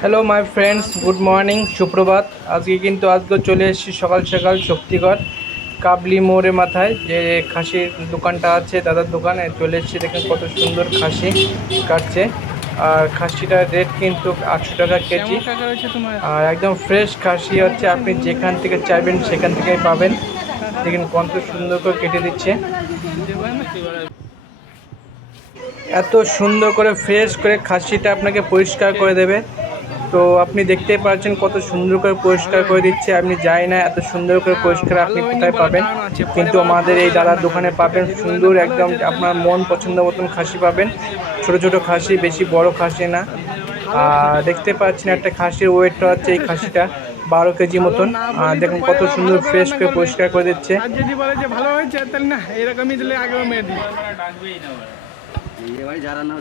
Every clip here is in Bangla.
Hello my friends good morning সুপ্রভাত। আজকে কিন্তু আজকে চলে এসেছি সকাল সকাল শক্তিগড় কাবলি মোড়ে মাথায়। যে খাসির দোকানটা আছে দাদার দোকানে চলে এসেছি। দেখেন কত সুন্দর খাসি কাটছে। আর খাসিটার রেট কিন্তু আটশো টাকা কেজি। আর একদম ফ্রেশ খাসি হচ্ছে। আপনি যেখান থেকে চাইবেন সেখান থেকেই পাবেন। দেখেন কত সুন্দর করে কেটে দিচ্ছে। এত সুন্দর করে ফ্রেশ করে খাসিটা আপনাকে পরিষ্কার করে দেবে। তো আপনি দেখতেই পাচ্ছেন কত সুন্দর করে পরিষ্কার করে দিচ্ছে আপনি যাই না এত সুন্দর করে পরিষ্কার আপনি কোথায় পাবেন। কিন্তু আমাদের এই দাদার দোকানে পাবেন সুন্দর একদম আপনার মন পছন্দ মতন খাসি পাবেন। ছোট ছোট খাসি বেশি বড় খাসি না। আর দেখতে পাচ্ছেন একটা খাসির ওয়েটটা হচ্ছে এই খাসিটা বারো কেজি মতন। আর দেখুন কত সুন্দর ফ্রেশ করে পরিষ্কার করে দিচ্ছে। যদি বলে যে ভালো হয়েছে তাহলে না এরকমই দিলে আগেও মেয়ে দিই যারা না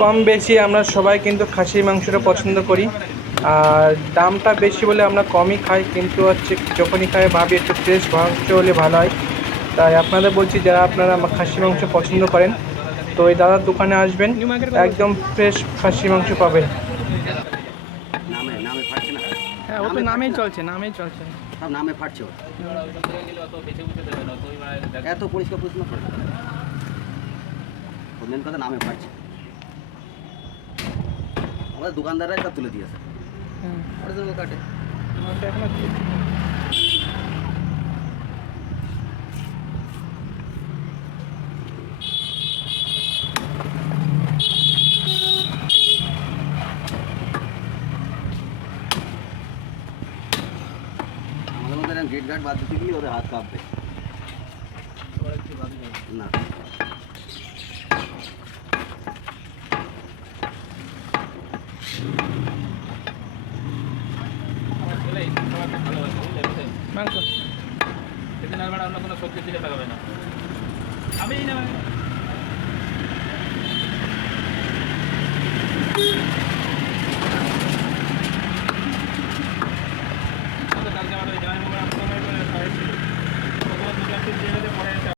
কম বেশি আমরা সবাই কিন্তু খাসির মাংসটা পছন্দ করি। আর দামটা বেশি বলে আমরা কমই খাই কিন্তু হচ্ছে যখনই খাই ভাবি একটু ফ্রেশ মাংস হলে ভালো হয়। তাই আপনাদের বলছি যারা আপনারা খাসি মাংস পছন্দ করেন তো এই দাদার দোকানে আসবেন একদম ফ্রেশ খাসি মাংস পাবেন। নামে নামে ফাটছে না হ্যাঁ ও তো নামেই চলছে নামেই চলছে। সব নামে ফাটছে এত পরিষ্কার পরিচ্ছন্ন মেন কথা নামে ফাটছে। আমাদের দোকানদাররাই সব তুলে দিয়েছে হুম অরিজিনাল কাটে ওটা এখনো আমাদের মধ্যে গেট গার্ড বাদ দিতে মাংস। সেদিন আর অন্য কোনো সবজি দিলে পাকাবে না। আমি